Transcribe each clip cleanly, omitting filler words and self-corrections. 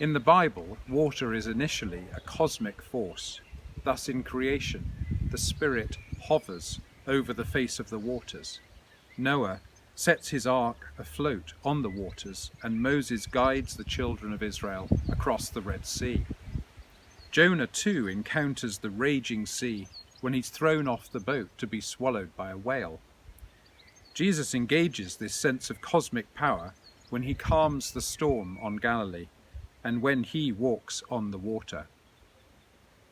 In the Bible, water is initially a cosmic force. Thus in creation, the Spirit hovers over the face of the waters. Noah sets his ark afloat on the waters, and Moses guides the children of Israel across the Red Sea. Jonah too encounters the raging sea when he's thrown off the boat to be swallowed by a whale. Jesus engages this sense of cosmic power when he calms the storm on Galilee and when he walks on the water.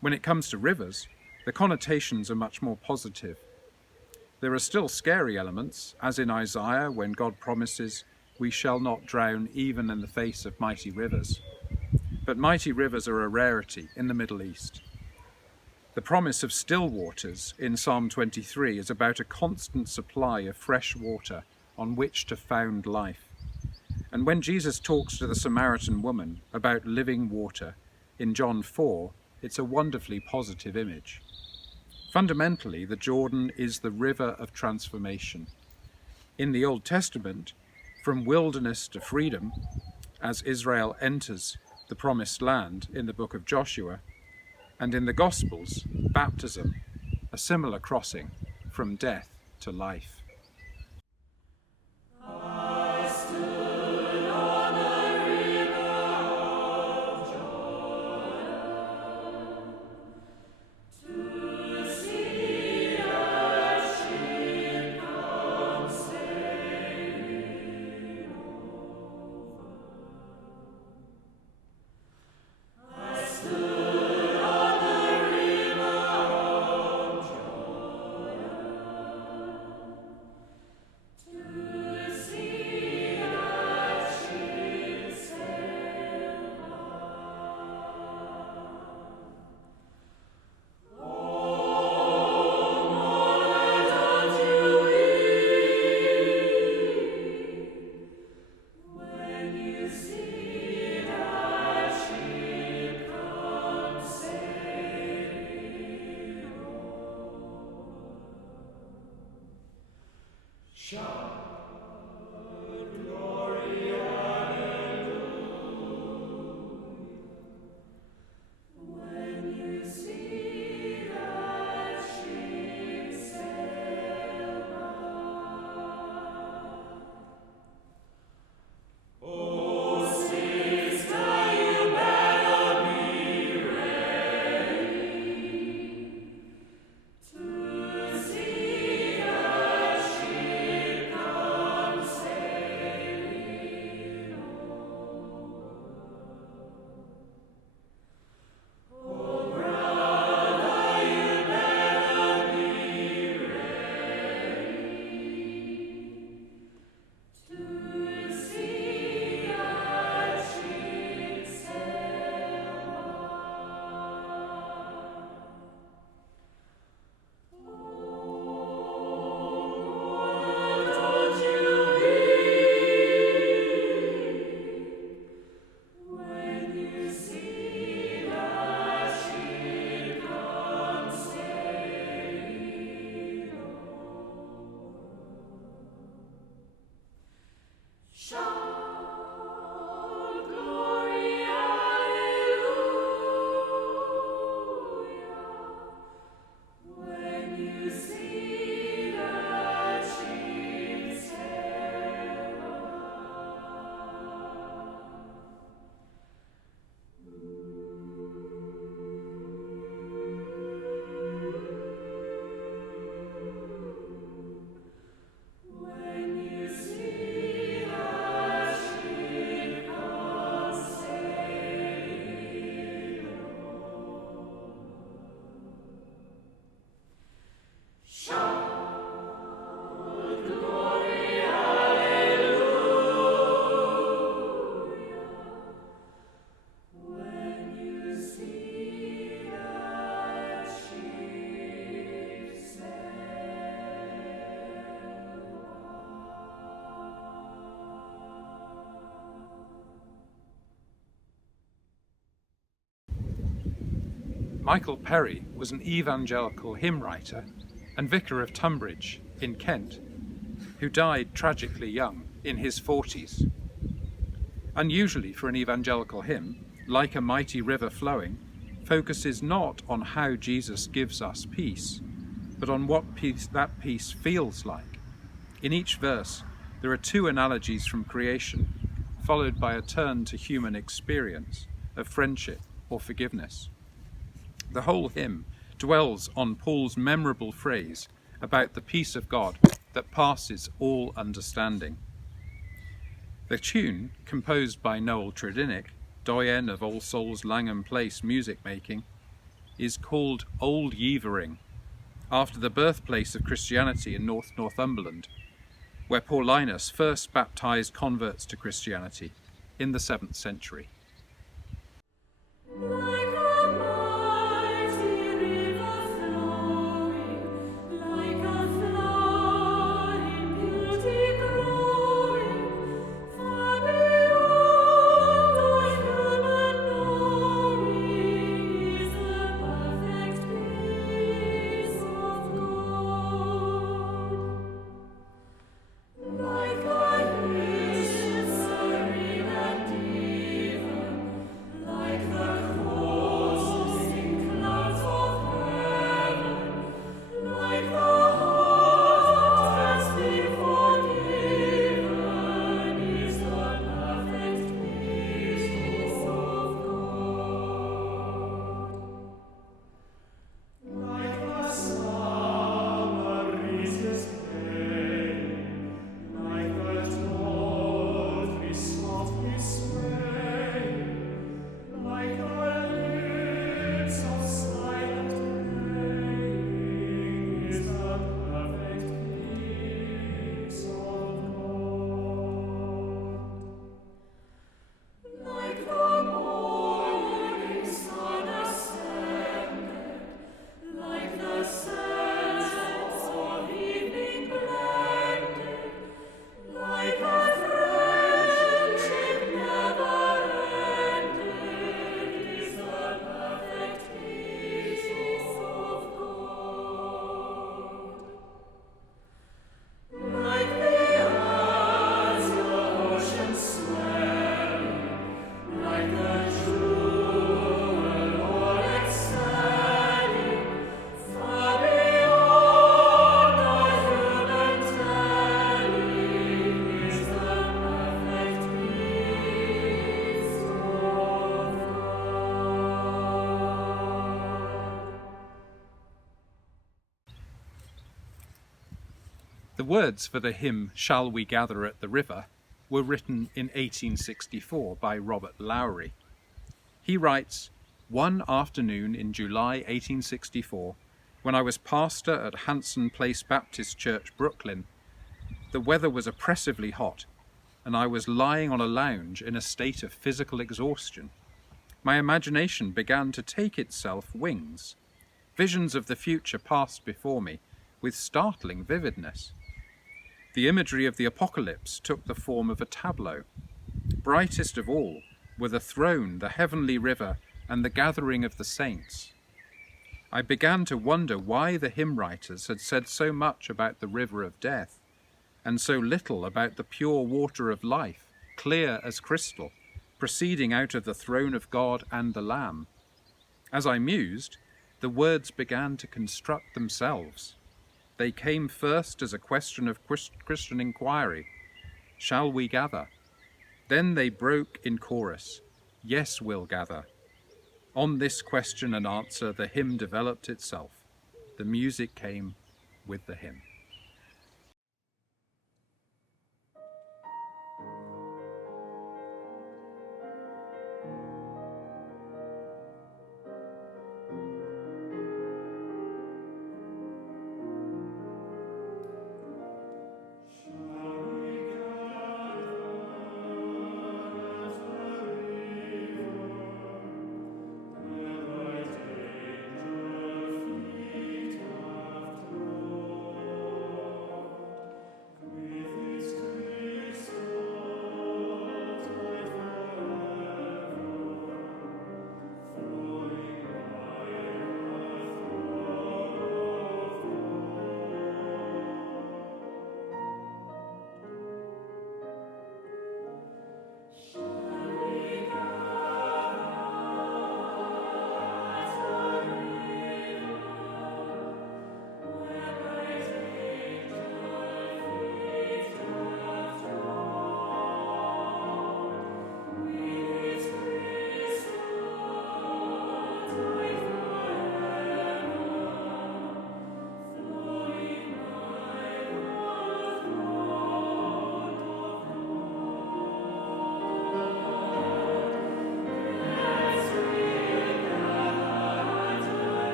When it comes to rivers, the connotations are much more positive. There are still scary elements, as in Isaiah when God promises, "We shall not drown even in the face of mighty rivers." But mighty rivers are a rarity in the Middle East. The promise of still waters in Psalm 23 is about a constant supply of fresh water on which to found life. And when Jesus talks to the Samaritan woman about living water in John 4, it's a wonderfully positive image. Fundamentally, the Jordan is the river of transformation. In the Old Testament, from wilderness to freedom, as Israel enters the promised land in the book of Joshua, and in the Gospels, baptism, a similar crossing from death to life. Michael Perry was an evangelical hymn writer and vicar of Tunbridge in Kent, who died tragically young in his 40s. Unusually for an evangelical hymn, like a mighty river flowing, focuses not on how Jesus gives us peace, but on what that peace feels like. In each verse, there are two analogies from creation, followed by a turn to human experience of friendship or forgiveness. The whole hymn dwells on Paul's memorable phrase about the peace of God that passes all understanding. The tune, composed by Noel Tredinnick, doyen of All Souls Langham Place music making, is called Old Yeavering, after the birthplace of Christianity in North Northumberland, where Paulinus first baptized converts to Christianity in the 7th century. The words for the hymn "Shall We Gather at the River" were written in 1864 by Robert Lowry. He writes, "One afternoon in July 1864, when I was pastor at Hanson Place Baptist Church, Brooklyn, the weather was oppressively hot, and I was lying on a lounge in a state of physical exhaustion. My imagination began to take itself wings. Visions of the future passed before me with startling vividness. The imagery of the apocalypse took the form of a tableau. Brightest of all were the throne, the heavenly river, and the gathering of the saints. I began to wonder why the hymn writers had said so much about the river of death, and so little about the pure water of life, clear as crystal, proceeding out of the throne of God and the Lamb. As I mused, the words began to construct themselves. They came first as a question of Christian inquiry. Shall we gather? Then they broke in chorus. Yes, we'll gather. On this question and answer, the hymn developed itself. The music came with the hymn.